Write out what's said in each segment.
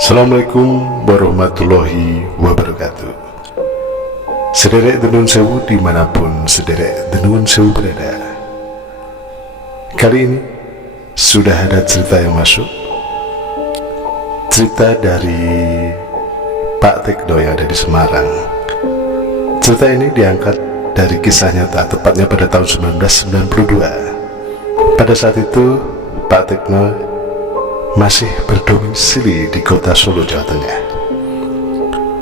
Assalamualaikum warahmatullahi wabarakatuh. Sederek Denun Sewu dimanapun sederek Denun Sewu berada, kali ini sudah ada cerita yang masuk. Cerita dari Pak Tekno yang ada di Semarang. Cerita ini diangkat dari kisah nyata, tepatnya pada tahun 1992. Pada saat itu Pak Tekno masih berdomisili di kota Solo, Jawa Tengah.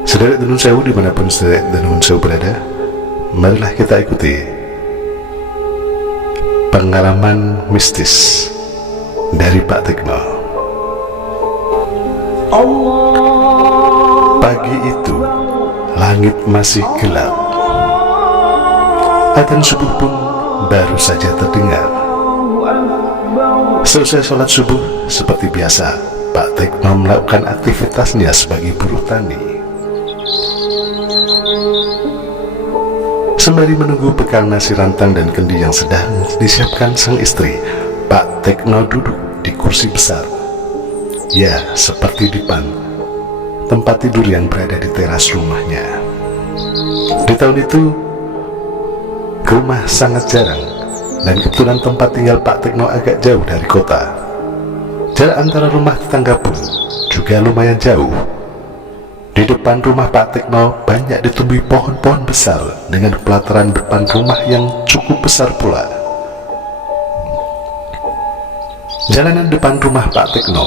Sederek Denun Sewu dimanapun sederek Denun Sewu berada, marilah kita ikuti pengalaman mistis dari Pak Tekno. Pagi itu langit masih gelap, adzan subuh pun baru saja terdengar. Selesai sholat subuh, seperti biasa Pak Tekno melakukan aktivitasnya sebagai buruh tani. Sembari menunggu bekal nasi rantang dan kendi yang sedang disiapkan sang istri, Pak Tekno duduk di kursi besar. Ya, seperti dipan, tempat tidur yang berada di teras rumahnya. Di tahun itu, rumah sangat jarang, dan kebetulan tempat tinggal Pak Tekno agak jauh dari kota. Jarak antara rumah tetangga pun juga lumayan jauh. Di depan rumah Pak Tekno banyak ditumbuhi pohon-pohon besar dengan pelataran depan rumah yang cukup besar pula. Jalanan depan rumah Pak Tekno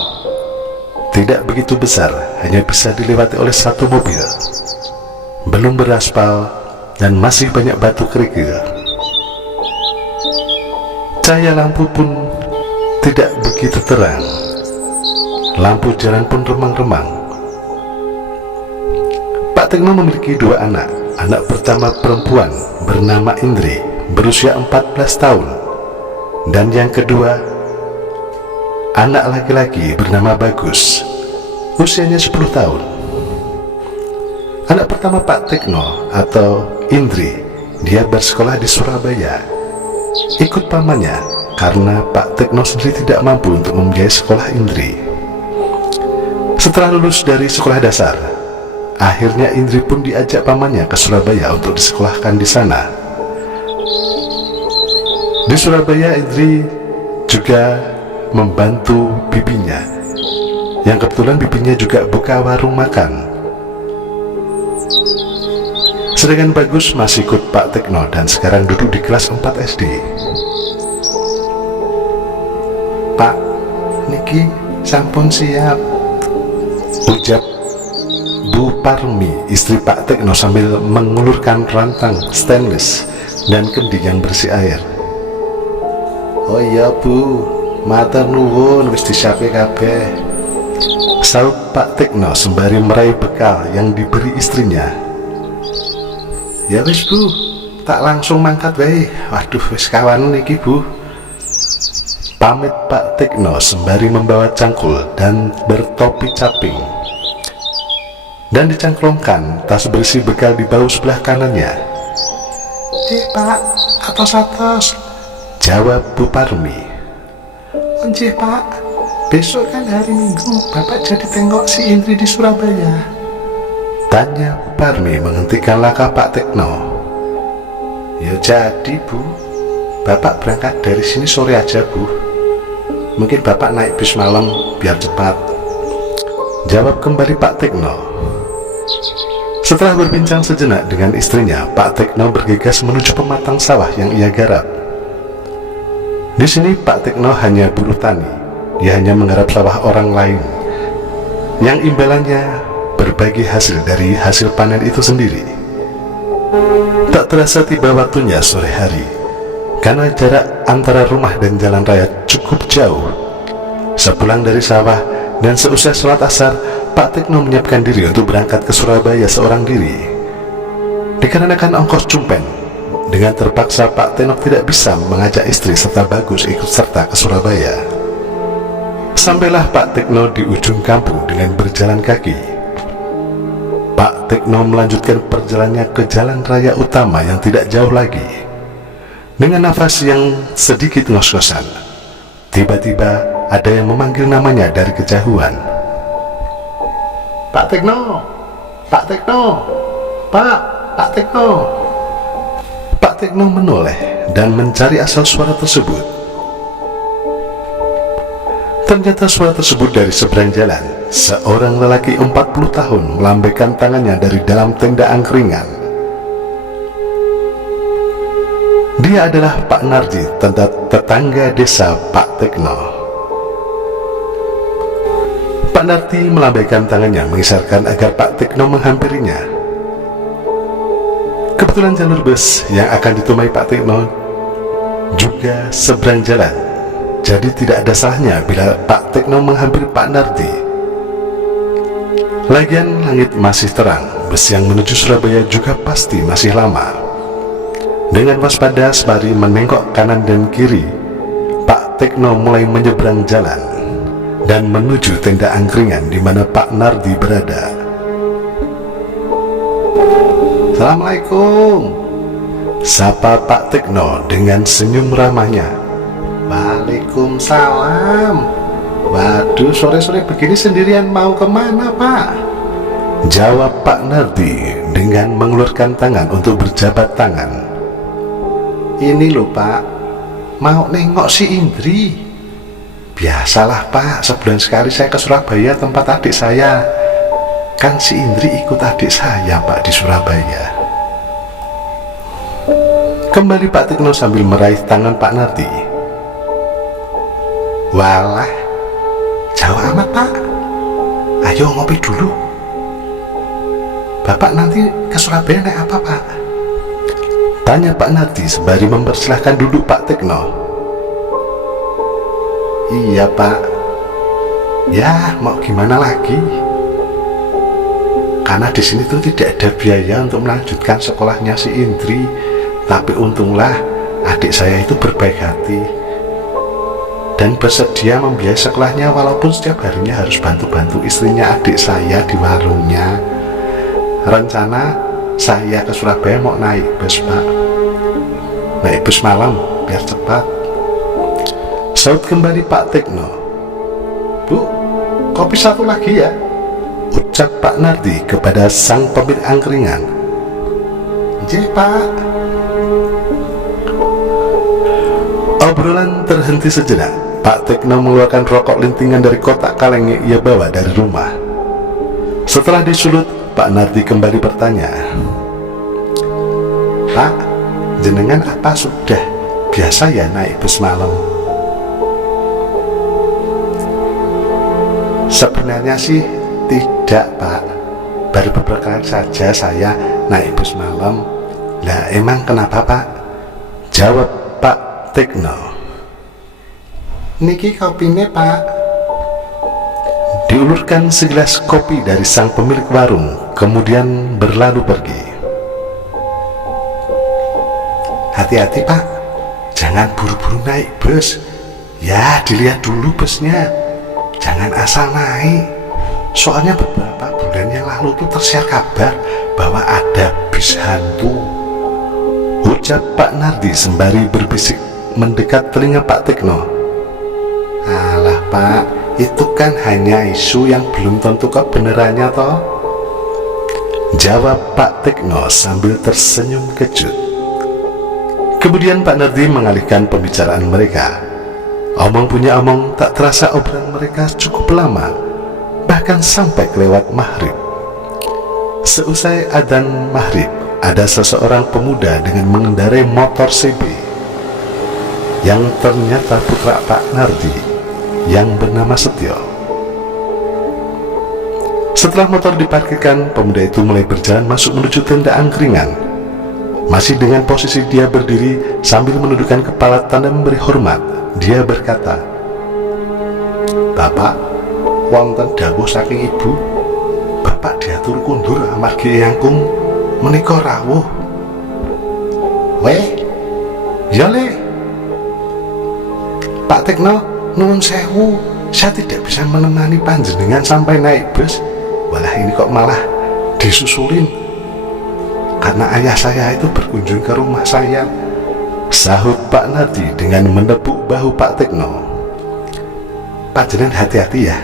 tidak begitu besar, hanya bisa dilewati oleh satu mobil. Belum beraspal dan masih banyak batu kerikil. Cahaya lampu pun tidak begitu terang. Lampu jalan pun remang-remang. Pak Tekno memiliki dua anak. Anak pertama perempuan bernama Indri, berusia 14 tahun. Dan yang kedua, anak laki-laki bernama Bagus, usianya 10 tahun. Anak pertama Pak Tekno atau Indri, dia bersekolah di Surabaya. Ikut pamannya karena Pak Tekno sendiri tidak mampu untuk membiayai sekolah Indri. Setelah lulus dari sekolah dasar, akhirnya Indri pun diajak pamannya ke Surabaya untuk disekolahkan di sana. Di Surabaya, Indri juga membantu bibinya, yang kebetulan bibinya juga buka warung makan. Sedangkan Bagus masih ikut Pak Tekno dan sekarang duduk di kelas 4 SD. "Pak, niki sampun siap," ucap Bu Parmi, istri Pak Tekno sambil mengulurkan rantang stainless dan kendi yang bersih air. "Oh iya Bu, matur nuwun, wis disiape kabeh," saut Pak Tekno sembari meraih bekal yang diberi istrinya. "Ya wis Bu, tak langsung mangkat wae. Waduh, wis kawan niki Bu," pamit Pak Tekno sembari membawa cangkul dan bertopi caping, dan dicangklongkan tas berisi bekal di bahu sebelah kanannya. Pak, atos-atos," jawab Bu Parmi. "Nggih Pak, besok kan hari Minggu, Bapak jadi tengok si Indri di Surabaya," tanya Bu Parmi menghentikan langkah Pak Tekno. "Ya jadi Bu, Bapak berangkat dari sini sore aja Bu. Mungkin Bapak naik bis malam biar cepat," jawab kembali Pak Tekno. Setelah berbincang sejenak dengan istrinya, Pak Tekno bergegas menuju pematang sawah yang ia garap. Di sini Pak Tekno hanya buruh tani. Dia hanya menggarap sawah orang lain, yang imbalannya berbagi hasil dari hasil panen itu sendiri. Tak terasa tiba waktunya sore hari, karena jarak antara rumah dan jalan raya cukup jauh. Sepulang dari sawah dan seusai sholat asar, Pak Tekno menyiapkan diri untuk berangkat ke Surabaya seorang diri. Dikarenakan ongkos cumpen, dengan terpaksa Pak Tekno tidak bisa mengajak istri serta Bagus ikut serta ke Surabaya. Sampailah Pak Tekno di ujung kampung dengan berjalan kaki. Pak Tekno melanjutkan perjalanannya ke jalan raya utama yang tidak jauh lagi. Dengan nafas yang sedikit ngos-ngosan, tiba-tiba ada yang memanggil namanya dari kejauhan. Pak Tekno, Pak Tekno, Pak Tekno. Pak Tekno menoleh dan mencari asal suara tersebut. Ternyata suara tersebut dari seberang jalan. Seorang lelaki 40 tahun melambaikan tangannya dari dalam tenda angkringan. Dia adalah Pak Nardi, tetangga desa Pak Tekno. Pak Nardi melambaikan tangannya mengisyaratkan agar Pak Tekno menghampirinya. Kebetulan jalur bus yang akan ditumai Pak Tekno juga seberang jalan, jadi tidak ada salahnya bila Pak Tekno menghampiri Pak Nardi. Lagian langit masih terang, bus yang menuju Surabaya juga pasti masih lama. Dengan waspada sembari menengok kanan dan kiri, Pak Tekno mulai menyeberang jalan dan menuju tenda angkringan di mana Pak Nardi berada. Assalamualaikum, sapa Pak Tekno dengan senyum ramahnya. Waalaikumsalam. Waduh, sore-sore begini sendirian mau kemana, Pak? Jawab Pak Nardi dengan mengulurkan tangan untuk berjabat tangan. Ini loh Pak, mau nengok si Indri. Biasalah Pak, sebulan sekali saya ke Surabaya tempat adik saya. Kan si Indri ikut adik saya Pak di Surabaya. Kembali Pak Tekno sambil meraih tangan Pak Nardi. Walah, jauh amat Pak. Ayo ngopi dulu. Bapak nanti ke Surabaya naik apa Pak? Tanya Pak Nardi sembari mempersilahkan duduk Pak Tekno. Iya Pak. Ya mau gimana lagi? Karena di sini tuh tidak ada biaya untuk melanjutkan sekolahnya si Indri. Tapi untunglah adik saya itu berbaik hati dan bersedia membiayai sekolahnya, walaupun setiap harinya harus bantu-bantu istrinya adik saya di warungnya. Rencana saya ke Surabaya mau naik bus Pak, naik bus malam biar cepat. Saut kembali Pak Tekno. Bu, kopi satu lagi ya, ucap Pak Nardi kepada sang pemilik angkringan. Nggih Pak. Obrolan terhenti sejenak. Pak Tekno mengeluarkan rokok lintingan dari kotak kaleng yang ia bawa dari rumah. Setelah disulut, Pak Nardi kembali bertanya. Pak, jenengan apa sudah biasa ya naik bus malam? Sebenarnya sih tidak Pak, baru beberapa kali saja saya naik bus malam. Lah emang kenapa Pak? Jawab Pak Tekno. Niki kopine Pak. Diulurkan segelas kopi dari sang pemilik warung, kemudian berlalu pergi. Hati-hati Pak, jangan buru-buru naik bus. Ya dilihat dulu busnya, jangan asal naik. Soalnya beberapa bulan yang lalu tuh tersiar kabar bahwa ada bis hantu, ucap Pak Nardi sembari berbisik mendekat telinga Pak Tekno. Alah Pak, itu kan hanya isu yang belum tentu kebenarannya toh, jawab Pak Tekno sambil tersenyum kejut. Kemudian Pak Nardi mengalihkan pembicaraan mereka. Omong punya omong, tak terasa obrolan mereka cukup lama, bahkan sampai kelewat maghrib. Seusai adzan maghrib, ada seseorang pemuda dengan mengendarai motor CB yang ternyata putra Pak Nardi yang bernama Setio. Setelah motor diparkirkan, pemuda itu mulai berjalan masuk menuju tenda angkringan. Masih dengan posisi dia berdiri sambil menundukkan kepala tanda memberi hormat, dia berkata, Bapak, wonten dawuh saking ibu, Bapak diatur kundur amargi eyangkung menika rawuh. Weh, ya le Pak Tekno, nuwun sewu, saya tidak bisa menemani panjenengan sampai naik bus. Walah ini kok malah disusulin, karena ayah saya itu berkunjung ke rumah saya, sahut Pak Nardi dengan menepuk bahu Pak Tekno. Pak Jenengan hati-hati ya.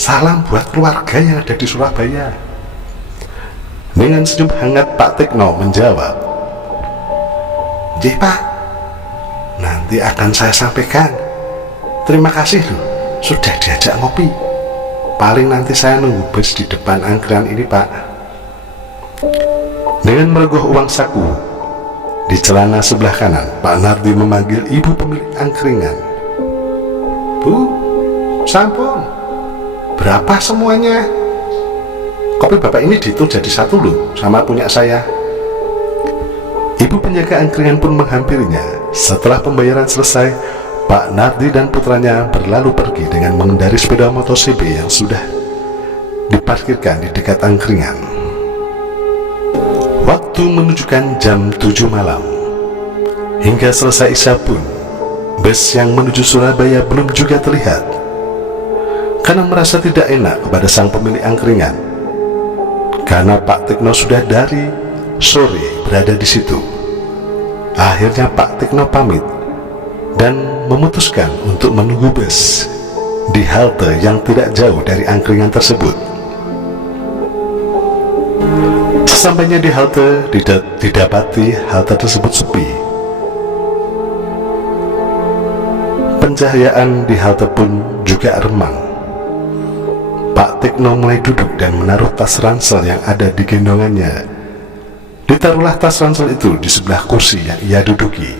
Salam buat keluarga yang ada di Surabaya. Dengan senyum hangat Pak Tekno menjawab, "Nggih Pak, nanti akan saya sampaikan. Terima kasih loh, sudah diajak ngopi. Paling nanti saya nunggu bus di depan angkringan ini Pak." Dengan merogoh uang saku di celana sebelah kanan, Pak Nardi memanggil ibu pemilik angkringan. "Bu, sampun. Berapa semuanya? Kopi bapak ini dihitung jadi satu loh, sama punya saya." Ibu penjaga angkringan pun menghampirinya. Setelah pembayaran selesai, Pak Nardi dan putranya berlalu pergi dengan mengendari sepeda motor CB yang sudah diparkirkan di dekat angkringan. Waktu menunjukkan jam 7 malam. Hingga selesai isya pun, bus yang menuju Surabaya belum juga terlihat. Karena merasa tidak enak kepada sang pemilik angkringan, karena Pak Tekno sudah dari sore berada di situ. Akhirnya Pak Tekno pamit dan memutuskan untuk menunggu bus di halte yang tidak jauh dari angkringan tersebut. Sesampainya di halte, didapati halte tersebut sepi. Pencahayaan di halte pun juga remang. Pak Tekno mulai duduk dan menaruh tas ransel yang ada di gendongannya. Ditaruhlah tas ransel itu di sebelah kursi yang ia duduki.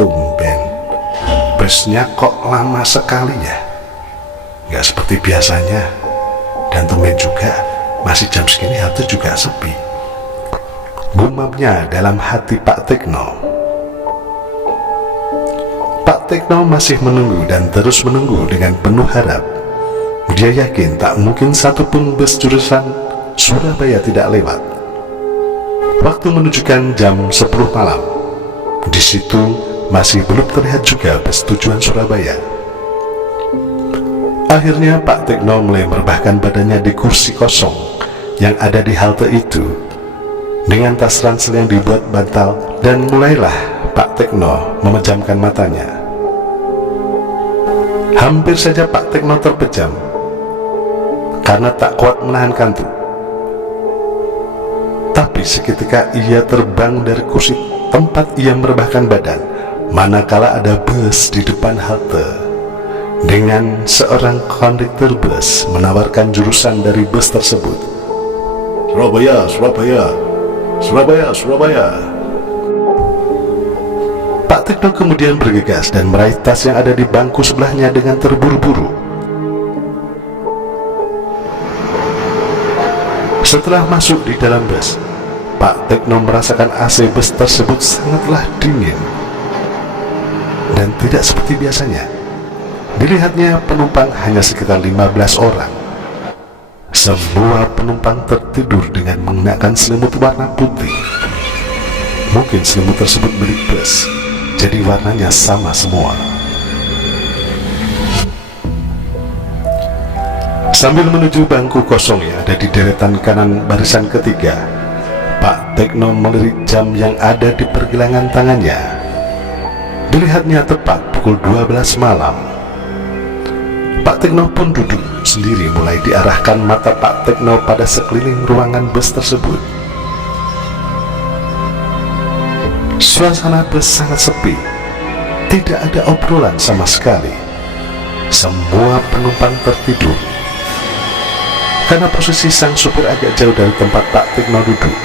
Tumben, busnya kok lama sekali ya? Nggak seperti biasanya. Dan tumben juga, masih jam segini halte juga sepi, gumamnya dalam hati Pak Tekno. Pak Tekno masih menunggu dan terus menunggu dengan penuh harap. Dia yakin tak mungkin satupun bus jurusan Surabaya tidak lewat. Waktu menunjukkan jam 10 malam. Di situ masih belum terlihat juga bus tujuan Surabaya. Akhirnya Pak Tekno mulai merebahkan badannya di kursi kosong yang ada di halte itu dengan tas ransel yang dibuat bantal, dan mulailah Pak Tekno memejamkan matanya. Hampir saja Pak Tekno terpejam karena tak kuat menahan kantuk. Tapi seketika ia terbang dari kursi tempat ia merebahkan badan, manakala ada bus di depan halte dengan seorang konduktor bus menawarkan jurusan dari bus tersebut. "Surabaya, Surabaya, Surabaya, Surabaya." Pak Tekno kemudian bergegas dan meraih tas yang ada di bangku sebelahnya dengan terburu-buru. Setelah masuk di dalam bus, Pak Tekno merasakan AC bus tersebut sangatlah dingin dan tidak seperti biasanya. Dilihatnya penumpang hanya sekitar 15 orang. Semua penumpang tertidur dengan mengenakan selimut warna putih. Mungkin selimut tersebut milik bus, jadi warnanya sama semua. Sambil menuju bangku kosong yang ada di deretan kanan barisan ketiga, Pak Tekno melirik jam yang ada di pergelangan tangannya. Dilihatnya tepat pukul 12 malam. Pak Tekno pun duduk sendiri, mulai diarahkan mata Pak Tekno pada sekeliling ruangan bus tersebut. Suasana bus sangat sepi, tidak ada obrolan sama sekali. Semua penumpang tertidur. Karena posisi sang supir agak jauh dari tempat Pak Tekno duduk,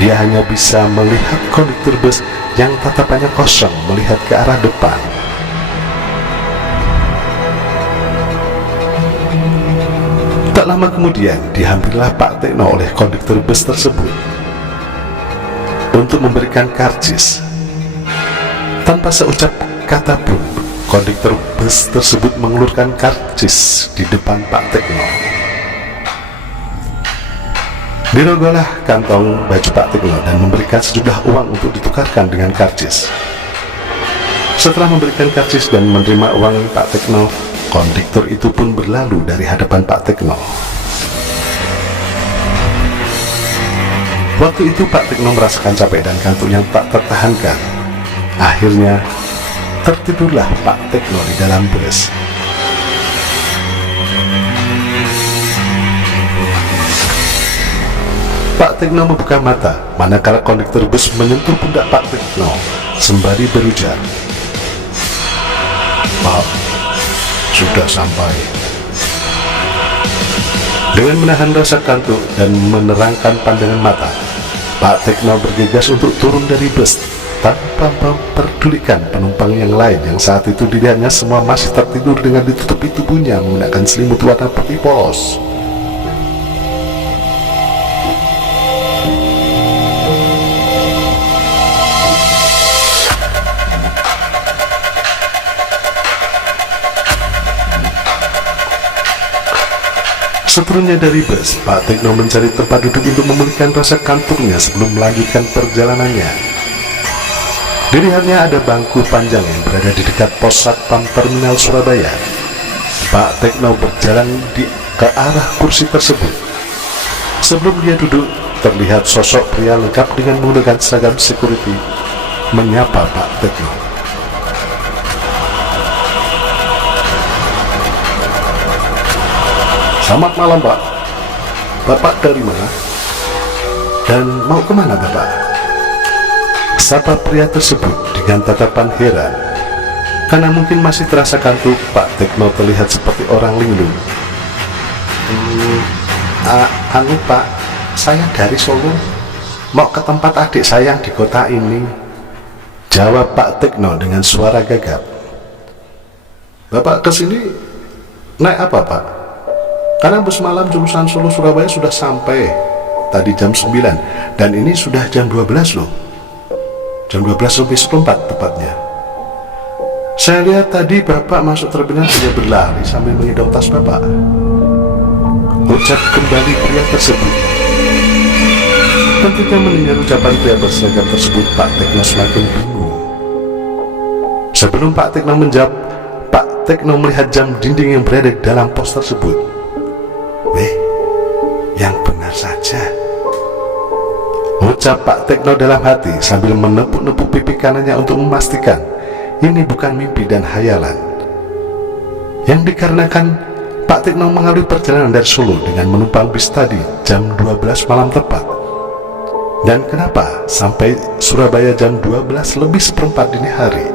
dia hanya bisa melihat konduktor bus yang tatapannya kosong melihat ke arah depan. Tak lama kemudian dihampirilah Pak Tekno oleh konduktor bus tersebut untuk memberikan karcis. Tanpa seucap kata pun, konduktor bus tersebut mengulurkan karcis di depan Pak Tekno. Dirogohlah kantong baju Pak Tekno dan memberikan sejumlah uang untuk ditukarkan dengan karcis. Setelah memberikan karcis dan menerima uang Pak Tekno, konduktor itu pun berlalu dari hadapan Pak Tekno. Waktu itu Pak Tekno merasakan capek dan kantuk yang tak tertahankan. Akhirnya Tertidurlah Pak Tekno di dalam bus. Pak Tekno membuka mata manakala konduktor bus menyentuh pundak Pak Tekno sembari berujar, "Pak, sudah sampai." Dengan menahan rasa kantuk dan menerangkan pandangan mata, Pak Tekno bergegas untuk turun dari bus tanpa memperdulikan penumpang yang lain yang saat itu dilihatnya semua masih tertidur dengan ditutupi tubuhnya menggunakan selimut warna putih polos. Seturunnya dari bus, Pak Tekno mencari tempat duduk untuk memulihkan rasa kantuknya sebelum melanjutkan perjalanannya. Dilihatnya ada bangku panjang yang berada di dekat pos Satpam Terminal Surabaya. Pak Tekno berjalan ke arah kursi tersebut. Sebelum dia duduk, terlihat sosok pria lengkap dengan menggunakan seragam security menyapa Pak Tekno. "Selamat malam, Pak. Bapak dari mana? Dan mau kemana, Bapak?" Sapa pria tersebut dengan tatapan heran. Karena mungkin masih terasa kantuk, Pak Tekno terlihat seperti orang linglung. Anu Pak, saya dari Solo. Mau ke tempat adik saya di kota ini," jawab Pak Tekno dengan suara gagap. "Bapak kesini naik apa, Pak? Karena bus malam jurusan Solo Surabaya sudah sampai tadi jam 9 dan ini sudah jam 12 loh. Jam 12:04 tepatnya. Saya lihat tadi Bapak masuk terminal hanya berlari sambil menggendong tas Bapak," ucap kembali pria tersebut. Ketika mendengar ucapan pria berseragam tersebut, Pak Tekno semakin bingung. Sebelum Pak Tekno menjawab, Pak Tekno melihat jam dinding yang berada di dalam pos tersebut. Yang benar saja, ucap Pak Tekno dalam hati sambil menepuk-nepuk pipi kanannya untuk memastikan ini bukan mimpi dan hayalan. Yang dikarenakan Pak Tekno mengalami perjalanan dari Solo dengan menumpang bis tadi jam 12 malam tepat. Dan kenapa sampai Surabaya jam 12:04 dini hari?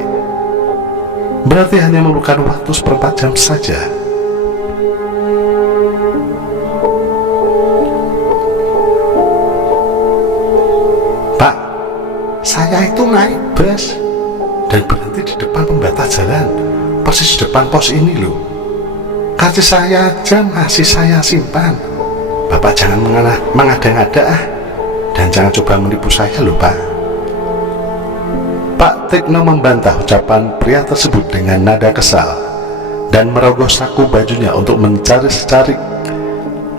Berarti hanya memerlukan waktu seperempat jam saja. Saya itu naik bus dan berhenti di depan pembatas jalan, persis di depan pos ini loh. Karcis saya aja masih saya simpan. Bapak jangan mengada-ngada dan jangan coba menipu saya loh, Pak. Pak Tekno membantah ucapan pria tersebut dengan nada kesal dan merogoh saku bajunya untuk mencari-cari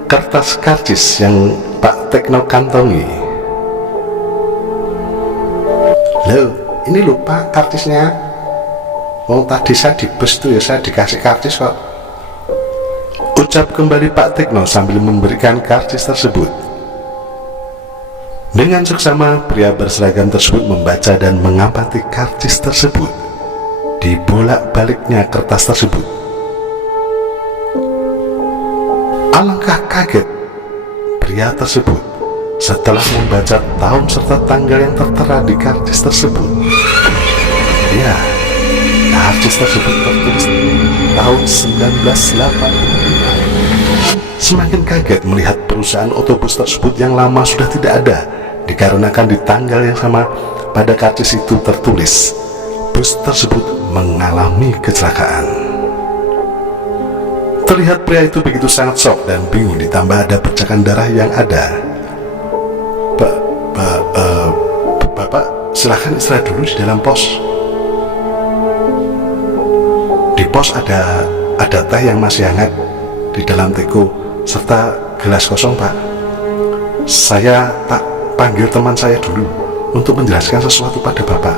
kertas karcis yang Pak Tekno kantongi. "Loh, ini lupa kartisnya. Wong tadi saya di bus tuh ya saya dikasih karcis kok," ucap kembali Pak Tekno sambil memberikan karcis tersebut. Dengan seksama, pria berseragam tersebut membaca dan mengamati karcis tersebut. Dibolak-baliknya kertas tersebut. Alangkah kaget pria tersebut setelah membaca tahun serta tanggal yang tertera di karcis tersebut. Ya, karcis tersebut tertulis tahun 1985. Semakin kaget melihat perusahaan otobus tersebut yang lama sudah tidak ada, dikarenakan di tanggal yang sama pada karcis itu tertulis bus tersebut mengalami kecelakaan. Terlihat pria itu begitu sangat shock dan bingung, ditambah ada percikan darah yang ada. Bapak silahkan istirahat dulu di dalam pos. Di pos ada teh yang masih hangat di dalam teko serta gelas kosong, Pak. Saya tak panggil teman saya dulu untuk menjelaskan sesuatu pada Bapak.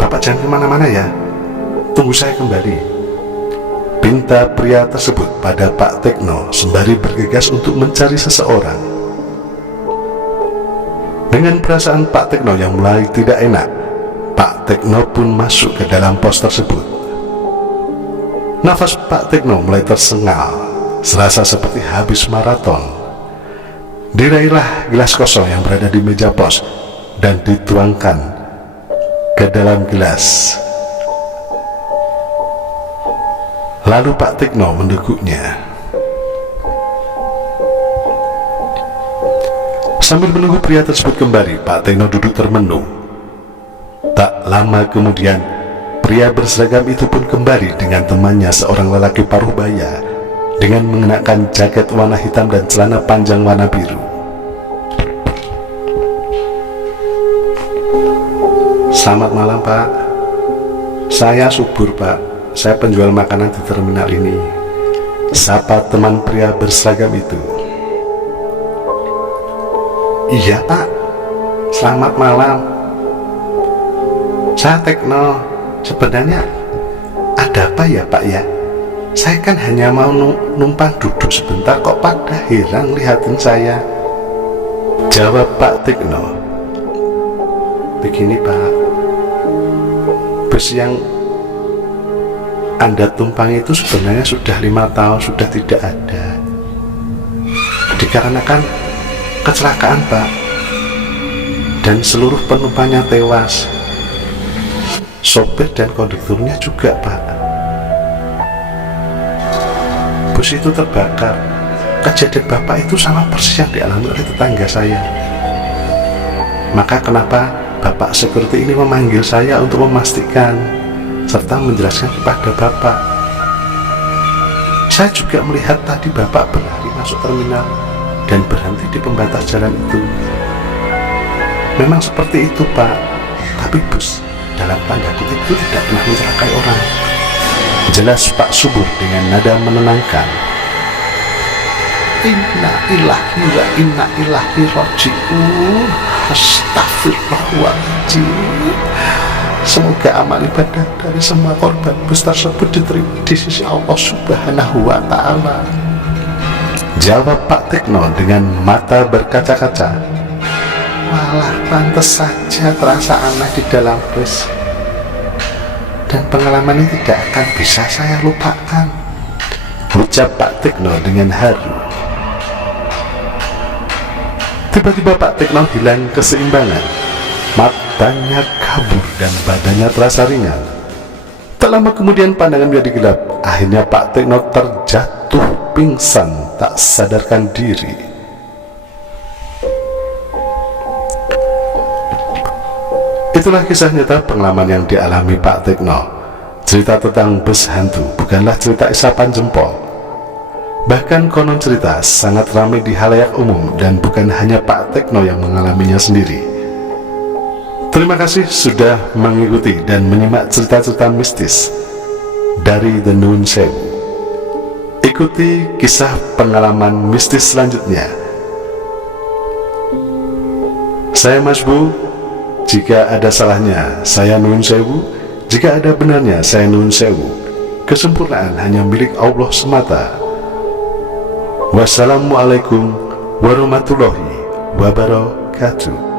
Bapak jangan kemana-mana ya, tunggu saya kembali, pinta pria tersebut pada Pak Tekno sembari bergegas untuk mencari seseorang. Dengan perasaan Pak Tekno yang mulai tidak enak, Pak Tekno pun masuk ke dalam pos tersebut. Nafas Pak Tekno mulai tersengal, serasa seperti habis maraton. Diraihlah gelas kosong yang berada di meja pos dan dituangkan ke dalam gelas. Lalu Pak Tekno meneguknya. Sambil menunggu pria tersebut kembali, Pak Tekno duduk termenung. Tak lama kemudian, pria berseragam itu pun kembali dengan temannya, seorang lelaki paruh baya dengan mengenakan jaket warna hitam dan celana panjang warna biru. Selamat malam, Pak. Saya Subur, Pak. Saya penjual makanan di terminal ini, sapa teman pria berseragam itu. Iya, Pak. Selamat malam. Saya Tekno. Sebenarnya ada apa ya, Pak ya? Saya kan hanya mau numpang duduk sebentar, kok pada heran lihatin saya. Jawab Pak Tekno. Begini, Pak, bus yang Anda tumpangi itu sebenarnya sudah 5 tahun sudah tidak ada, dikarenakan kecelakaan, Pak, dan seluruh penumpangnya tewas. Sopir dan kondukturnya juga, Pak. Bus itu terbakar. Kejadian Bapak itu sama persis yang dialami oleh tetangga saya. Maka kenapa Bapak security ini memanggil saya untuk memastikan serta menjelaskan kepada Bapak. Saya juga melihat tadi Bapak berlari masuk terminal dan berhenti di pembatas jalan itu. Memang seperti itu, Pak. Tapi bus dalam tanda kutip itu tidak pernah mencelakai orang. Jelas Pak Subur dengan nada menenangkan. Inna ilahi wa inna ilahi raji'un. Astagfirullahaladzim. Semoga amal ibadah dari semua korban bus tersebut diterima di sisi Allah Subhanahu wa Ta'ala. Jawab Pak Tekno dengan mata berkaca-kaca. Malah pantas saja terasa aneh di dalam bus, dan pengalaman ini tidak akan bisa saya lupakan, ucap Pak Tekno dengan haru. Tiba-tiba Pak Tekno hilang keseimbangan, matanya kabur dan badannya terasa ringan. Tak lama kemudian pandangan menjadi gelap. Akhirnya Pak Tekno terjatuh pingsan tak sadarkan diri. Itulah kisah nyata pengalaman yang dialami Pak Tekno. Cerita tentang bus hantu bukanlah cerita isapan jempol. Bahkan konon cerita sangat ramai di halayak umum dan bukan hanya Pak Tekno yang mengalaminya sendiri. Terima kasih sudah mengikuti dan menyimak cerita-cerita mistis dari The Nuwun Sewu. Ikuti kisah pengalaman mistis selanjutnya. Saya Mas Bu. Jika ada salahnya, saya Nuwun Sewu. Jika ada benarnya, saya Nuwun Sewu. Kesempurnaan hanya milik Allah semata. Wassalamualaikum warahmatullahi wabarakatuh.